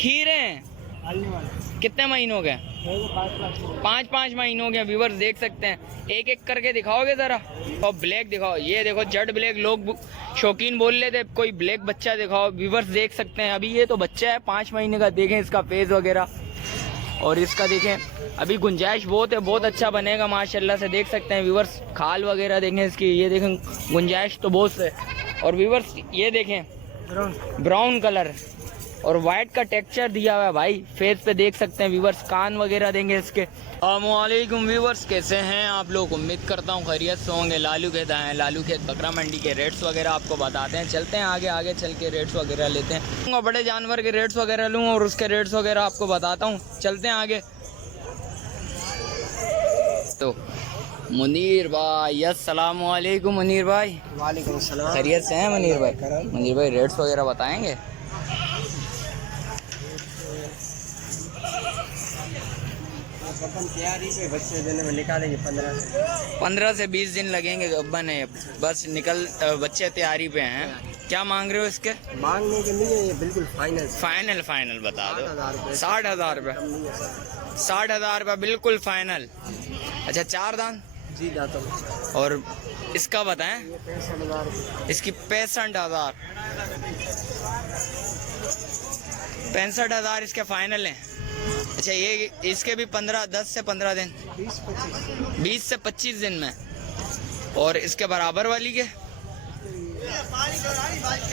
खीरे हैं कितने महीनों के? 5 महीनों के। व्यूअर्स देख सकते हैं, एक एक करके दिखाओगे जरा। और ब्लैक दिखाओ, ये देखो जेड ब्लैक। लोग शौकीन बोल रहे थे कोई ब्लैक बच्चा दिखाओ। व्यूअर्स देख सकते हैं, अभी ये तो बच्चा है 5 महीने का। देखें इसका फेस वगैरह, और इसका देखें अभी गुंजाइश बहुत है, बहुत अच्छा बनेगा माशाल्लाह से। देख सकते हैं व्यूअर्स, खाल वगैरह देखें इसकी, ये देखें गुंजाइश तो बहुत है। और व्यूअर्स ये देखें ब्राउन कलर और वाइट का टेक्सचर दिया हुआ है भाई। फेस पे देख सकते हैं व्यूअर्स, कान वगैरह देंगे इसके। अस्सलामुअलैकुम व्यूअर्स, कैसे हैं आप लोग? उम्मीद करता हूँ खैरियत से होंगे। लालू कहता है, लालू खेत बकरा मंडी के रेट्स वगैरह आपको बताते हैं। चलते हैं आगे, आगे चल के रेट्स वगैरह लेते हैं। बड़े जानवर के रेट्स वगैरह लूँ और उसके रेट्स वगैरह आपको बताता हूँ। चलते हैं आगे। तो मुनीर भाई, अस्सलामुअलैकुम मुनीर भाई। वालेकुम सलाम। खैरियत से हैं मुनीर भाई? मुनीर भाई रेट्स वगैरह बताएंगे? तैयारी पे बच्चे देने में निकालेंगे 15 से 20 दिन लगेंगे। गब्बन है बस, निकल बच्चे तैयारी पे हैं। क्या मांग रहे हो इसके? मांगने के लिए ये बिल्कुल फाइनल बता दो। 60,000 रुपये। 60,000 रुपये बिल्कुल फाइनल। अच्छा, 4 दांत जी दाता। और इसका बताएं? 65,000 रुपये। इसकी 65,000। 65,000 इसके फाइनल हैं। अच्छा, ये इसके भी 10 से 15 दिन, 20 से 25 दिन में। और इसके बराबर वाली के,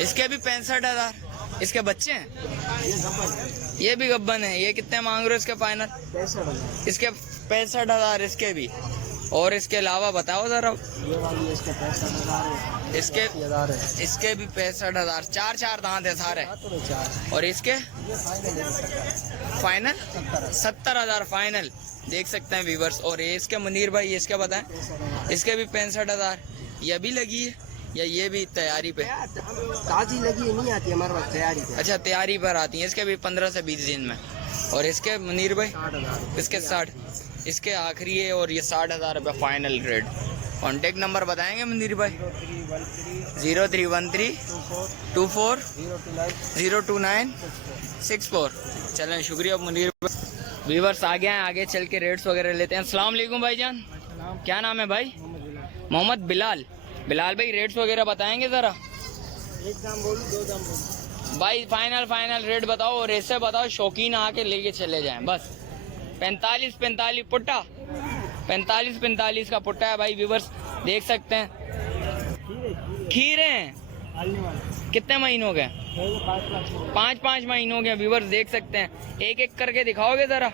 इसके भी 65,000। इसके बच्चे हैं, ये भी गब्बन है। ये कितने मांग रहे हो इसके फाइनल? 65,000। इसके 65,000 इसके भी। और इसके अलावा बताओ जरा। ये वाली इसके 65,000 है। इसके 80,000 है। इसके भी 65,000। 4 दांत है सारे। और इसके फाइनल 70,000 फाइनल। देख सकते हैं व्यूवर्स। और ये इसके मुनीर भाई, इसके बताएं? इसके भी 65,000। ये भी लगी है या ये भी तैयारी पे? ताजी लगी नहीं आती हमारे पास, तैयारी पे। अच्छा, तैयारी पर आती है। इसके भी 15 से 20 दिन में। और इसके मुनीर भाई? 60,000। इसके 60। इसके आखिरी है। और ये 60,000 रुपये फाइनल रेट। कॉन्टेक्ट नंबर बताएंगे मुनीर भाई? 0313 24 029 64। चलें, शुक्रिया मुनीर भाई। व्यूवर्स आ गए हैं, आगे चल के रेट्स वगैरह लेते हैं। अस्सलाम वालेकुम भाईजान, क्या नाम है भाई? मोहम्मद बिलाल। बिलाल भाई रेट्स वगैरह बताएंगे ज़रा? एक दाम बोलूं, 2 दाम बोलूं? भाई फाइनल रेट बताओ, और ऐसे बताओ शौकीन आके लेके चले जाएं बस। 45 पुट्टा, 45 का पुट्टा है भाई। व्यूवर्स देख सकते हैं, खीरे हैं कितने महीनों के? 5 महीनों के। व्यूवर्स देख सकते हैं, एक एक करके दिखाओगे जरा।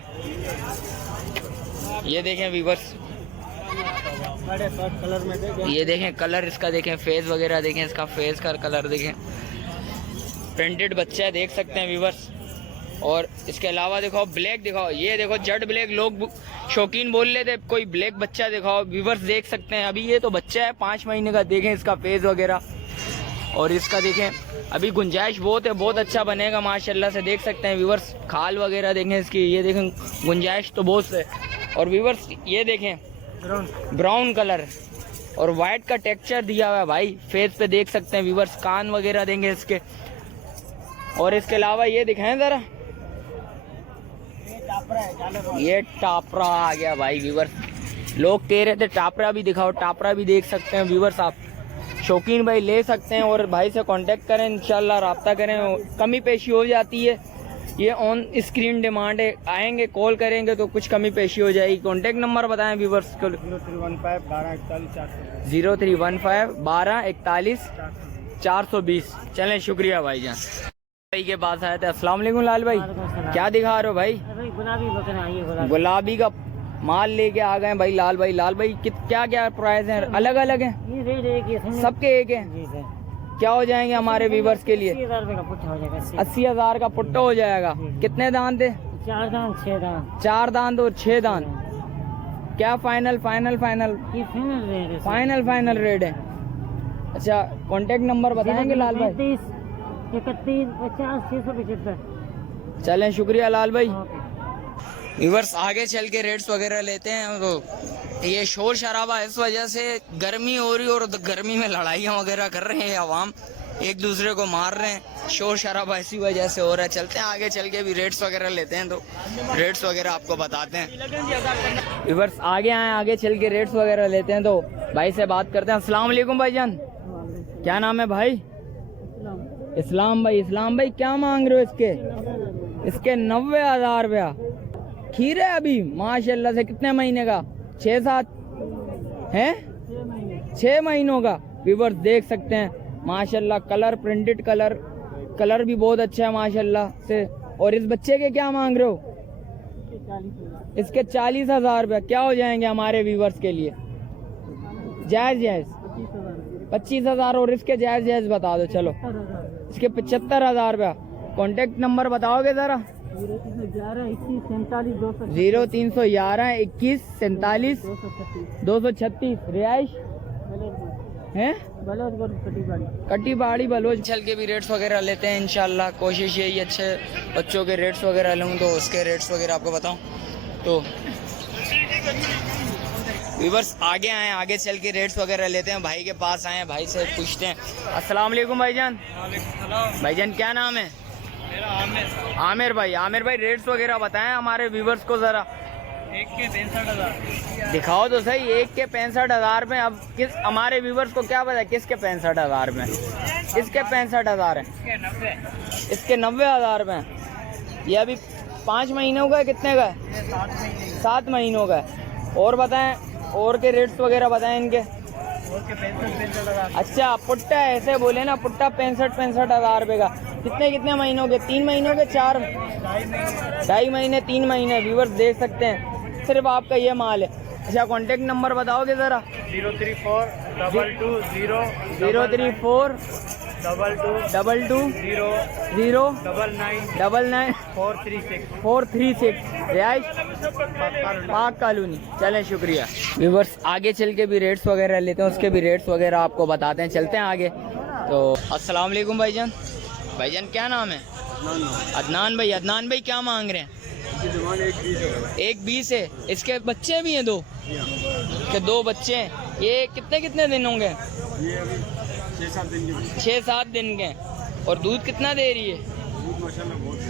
ये देखें व्यूवर्स, कलर में देखें। ये देखें कलर इसका, देखें फेस वगैरह, देखें इसका फेस का कलर, देखें प्रिंटेड बच्चा है। देख सकते हैं व्यूवर्स। और इसके अलावा देखो ब्लैक दिखाओ, ये देखो जेड ब्लैक। लोग शौकीन बोल रहे थे कोई ब्लैक बच्चा दिखाओ। व्यूवर्स देख सकते हैं, अभी ये तो बच्चा है 5 महीने का। देखें इसका फेस वगैरह, और इसका देखें अभी गुंजाइश बहुत है, बहुत अच्छा बनेगा माशाल्लाह से। देख सकते हैं व्यूवर्स, खाल वगैरह देखें इसकी, ये देखें गुंजाइश तो बहुत है। और व्यूवर्स ये देखें ब्राउन कलर और वाइट का टेक्सचर दिया हुआ है भाई। फेस पे देख सकते हैं व्यूवर्स, कान वगैरह देंगे इसके। और इसके अलावा ये दिखाएं जरा, ये टापरा आ गया भाई। व्यूवर्स लोग कह रहे थे टापरा भी दिखाओ, टापरा भी देख सकते हैं व्यूवर्स। आप शौकीन भाई ले सकते हैं और भाई से कांटेक्ट करें, इंशाल्लाह रब्ता करें। कमी पेशी हो जाती है, ये ऑन स्क्रीन डिमांड है। आएंगे कॉल करेंगे तो कुछ कमी पेशी हो जाएगी। कांटेक्ट नंबर बताएं व्यूवर्स को? 0315 12 41 420। चलें, शुक्रिया भाईजान। भाई के पास आए थे। अस्सलाम वालेकुम लाल भाई, क्या दिखा रहे हो भाई? गुलाबी का माल लेके आ गए भाई लाल भाई। लाल भाई क्या क्या प्राइस हैं? अलग अलग हैं सबके? एक है। क्या हो जाएंगे हमारे व्यूवर्स के लिए? 80,000 का पुट्टा हो जाएगा। कितने दांत है? 4 दांत 6 दांत। 4 दांत और 6 दांत। क्या फाइनल रेट है? अच्छा, कॉन्टेक्ट नंबर बताएंगे लाल भाई? 31 50 675। चलें, शुक्रिया लाल भाई। व्यूवर्स आगे चल के रेट्स वगैरह लेते हैं। तो ये शोर शराबा इस वजह से गर्मी हो रही है, और गर्मी में लड़ाइयाँ वगैरह कर रहे हैं अवाम। एक दूसरे को मार रहे हैं, शोर शराबा ऐसी वजह से हो रहा है। चलते हैं आगे, चल के भी रेट्स वगैरह लेते हैं, तो रेट्स वगैरह आपको बताते हैं। व्यूअर्स आगे आए, आगे चल के रेट्स वगैरह लेते हैं, तो भाई से बात करते हैं। अस्सलाम वालेकुम भाईजान, क्या नाम है भाई? इस्लाम भाई। इस्लाम भाई क्या मांग रहे हो इसके 90,000 रुपया। खीरे अभी माशाल्लाह से कितने महीने का? 6-7 है, 6 महीनों का। व्यूअर्स देख सकते हैं माशाल्लाह, कलर प्रिंटेड कलर भी बहुत अच्छा है माशाल्लाह से। और इस बच्चे के क्या मांग रहे हो? इसके 40,000 रुपया। क्या हो जाएंगे हमारे व्यूअर्स के लिए? जायज 25,000। और इसके जायज बता दो। चलो इसके 75,000 रुपया। कॉन्टेक्ट नंबर बताओगे जरा? 0311 21 47 236। 0311 21 47 236। रिहाइश है कटी पहाड़ी बलोच। चल के भी रेट्स वगैरह लेते हैं इंशाल्लाह। कोशिश यही अच्छे बच्चों के रेट्स वगैरह लूँ, तो उसके रेट्स वगैरह आपको बताऊँ। तो व्यूअर्स आगे आए, आगे चल के रेट्स वगैरह लेते हैं। भाई के पास आए, भाई से पूछते हैं। अस्सलाम वालेकुम भाईजान। भाईजान क्या नाम है? मेरा आमिर। आमिर भाई रेट्स वगैरह बताएं हमारे व्यूअर्स को जरा। एक के 65,000 दिखाओ तो सही। एक के 65,000 में। अब किस हमारे व्यूअर्स को क्या पता किसके 65,000 में? इसके 65,000 है, इसके 90,000 में। ये अभी 5 महीनों का है, कितने का है? 7 महीनों का है। और बताएं, और के रेट्स वगैरह बताएं इनके। और के 65,000। अच्छा पुट्टा ऐसे बोले ना, पुट्टा 65,000 रुपये का। कितने महीनों के? 3 महीनों के? 4 2.5 महीने 3 महीने। व्यूअर्स देख सकते हैं सिर्फ आपका ये माल है। अच्छा कॉन्टेक्ट नंबर बताओगे जरा? 034 22 0 034 22 0 99 436। रिहाइश पाक कॉलोनी। चलें शुक्रिया। व्यूअर्स आगे चल के भी रेट्स वगैरह लेते हैं, उसके भी रेट्स वगैरह आपको बताते हैं। चलते हैं आगे। तो अस्सलाम वालेकुम भाईजान। भाईजान क्या नाम है? अदनान भाई क्या मांग रहे हैं? 1.20 है। इसके बच्चे भी हैं 2 के? 2 बच्चे हैं। ये कितने दिन होंगे? 6-7 दिन के। और दूध कितना दे रही है?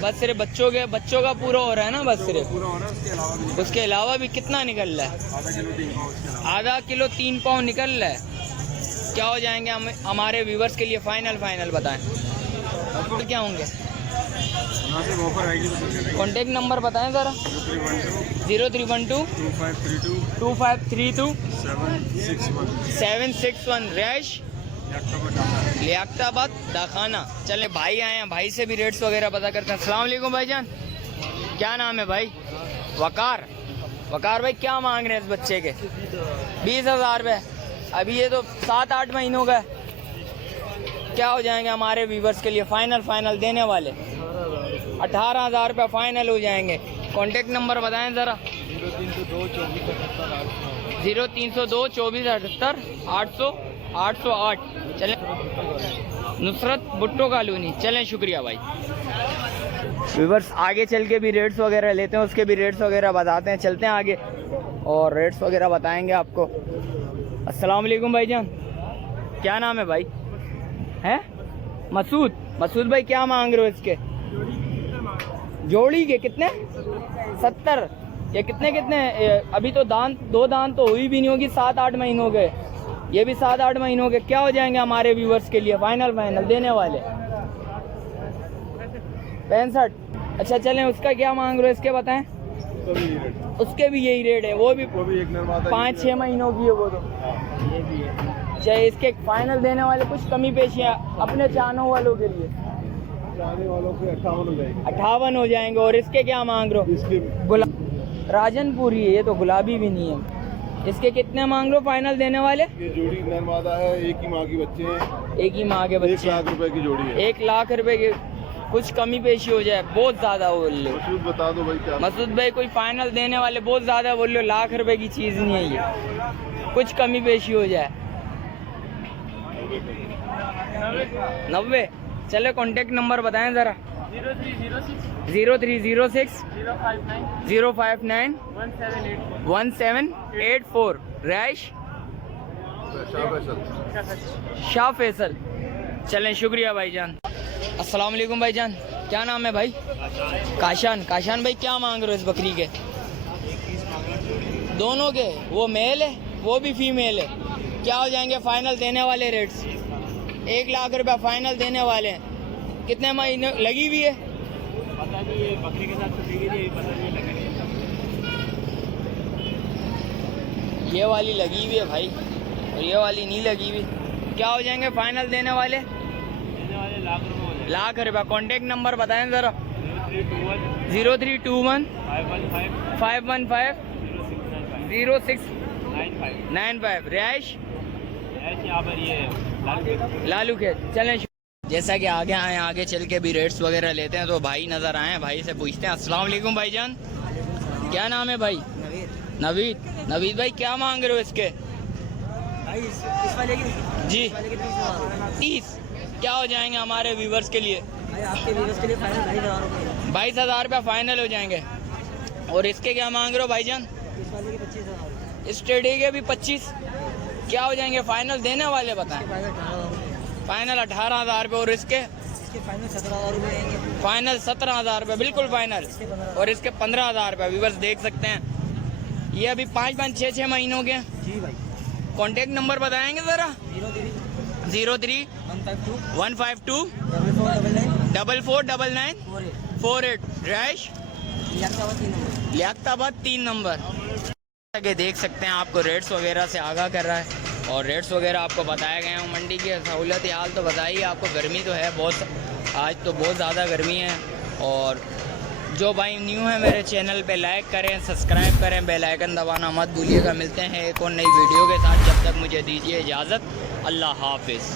बस सिर्फ बच्चों का पूरा हो रहा है ना? बस सिर्फ उसके अलावा भी कितना निकल रहा है? आधा किलो 3 पाव निकल रहा है। क्या हो जाएंगे हमारे व्यूवर्स के लिए? फाइनल बताएं तो क्या होंगे? कॉन्टेक्ट नंबर बताएं ज़रा। 0312 2532 761। रैश लियाकताबाद दाखाना। चले भाई आए हैं, भाई से भी रेट्स वगैरह पता करते हैं। अस्सलाम वालेकुम भाईजान, क्या नाम है भाई? वकार भाई क्या मांग रहे हैं इस बच्चे के? 20,000 रुपये। अभी ये तो 7-8 महीनों का है। क्या हो जाएंगे हमारे व्यूवर्स के लिए? फाइनल देने वाले 18,000 रुपये फाइनल हो जाएंगे। कॉन्टेक्ट नंबर बताएं ज़रा। 0302 24 78 808। चलें नुसरत भुट्टो कॉलोनी। चलें शुक्रिया भाई। व्यूवर्स आगे चल के भी रेट्स वगैरह लेते हैं, उसके भी रेट्स वगैरह बताते हैं। चलते हैं आगे और रेट्स वगैरह बताएंगे आपको। अस्सलाम वालेकुम भाईजान, क्या नाम है भाई? है मसूद भाई क्या मांग रहे हो इसके? जोड़ी के कितने? 70। ये कितने अभी तो 2 दांत तो हुई भी नहीं होगी। 7-8 महीनों के। ये भी 7-8 महीनों के। क्या हो जाएंगे हमारे व्यूवर्स के लिए? फाइनल देने वाले 65। अच्छा चलें, उसका क्या मांग रहे हो इसके बताएं? उसके भी यही रेट है। वो भी 5-6 महीनों की है वो तो। चाहे इसके फाइनल देने वाले कुछ कमी पेशियाँ अपने चाहने वालों के लिए? चाहने वालों के 58 हो जाएंगे। 58 हो जाएंगे। और इसके क्या मांग रहे हो? राजनपुरी है, ये तो गुलाबी भी नहीं है। इसके कितने मांग रहे हो फाइनल देने वाले? ये जोड़ी नरमादा है, एक ही माँ की बच्चे हैं। एक ही माँ के बच्चे। 1 लाख रुपए की जोड़ी है। 1 लाख रुपए की। कुछ कमी पेशी हो जाए, बहुत ज्यादा बोल लो। मसूद बता दो भाई क्या? मसूद भाई कोई फाइनल देने वाले बहुत ज्यादा बोल लो। 1 लाख रुपए की चीज नहीं है ये, कुछ कमी पेशी हो जाए। 90। चलो कॉन्टेक्ट नंबर बताएं जरा। 0306 059 1784। रैश शाह फैसल। चलें, शुक्रिया भाईजान। अस्सलाम वालेकुम भाईजान, क्या नाम है भाई? काशान। काशान भाई क्या मांग रहे हो इस बकरी के? दोनों के? वो मेल है, वो भी फीमेल है। क्या हो जाएंगे फाइनल देने वाले रेट्स? 1 लाख रुपया फाइनल देने वाले हैं। कितने महीने लगी हुई है? पता नहीं, ये बकरी के साथ तो लगी नहीं, पता नहीं लगा नहीं। ये वाली लगी हुई है भाई और ये वाली नहीं लगी हुई। क्या हो जाएंगे फाइनल देने वाले? देने वाले लाख रुपये हो जाएंगे। लाख रुपया। कॉन्टेक्ट नंबर बताएं ज़रा। 0321 0321 515 515 0695 0695। रिहाइश ऐसे यहाँ पर ये लालू के। चलें, जैसा कि आगे आए, आगे चल के भी रेट्स वगैरह लेते हैं। तो भाई नज़र आए, भाई से पूछते हैं। अस्सलाम वालेकुम भाईजान, क्या नाम है भाई? नवीद। नवीद भाई क्या मांग रहे हो इसके? इस वाले की जी इस वाले की 30,000 30। क्या हो जाएंगे हमारे व्यूवर्स के लिए? भाई आपके व्यूअर्स के लिए फाइनल 22,000 रुपये। 22,000 रुपया फाइनल हो जाएंगे। और इसके क्या मांग रहे हो भाईजान? इस वाले के 25,000 इस टेडी के भी 25। क्या हो जाएंगे फाइनल देने वाले बताएं? फाइनल 18,000 रुपये। फाइनल 18,000 रुपये। और इसके इसके फाइनल 17,000 रुपये रहेंगे। फाइनल 17,000 रुपये, बिल्कुल फाइनल। इसके 15,000 और इसके 15,000 रुपये। व्यूवर्स देख सकते हैं, ये अभी 5-5, 6-6 महीनों के हैं। जी भाई। कॉन्टेक्ट नंबर बताएंगे ज़रा। 03 03 152 152 4499 4499 48 48। Rash Liaquatabad 3 number. Liaquatabad 3 number. आगे देख सकते हैं, आपको रेट्स वगैरह से आगाह कर रहा है और रेट्स वगैरह आपको बताए गए हैं। मंडी की सहूलत हाल तो बताइए आपको। गर्मी तो है बहुत, आज तो बहुत ज़्यादा गर्मी है। और जो भाई न्यू है मेरे चैनल पे, लाइक करें, सब्सक्राइब करें, बेल आइकन दबाना मत भूलिएगा। मिलते हैं एक और नई वीडियो के साथ, जब तक मुझे दीजिए इजाज़त। अल्लाह हाफिज़।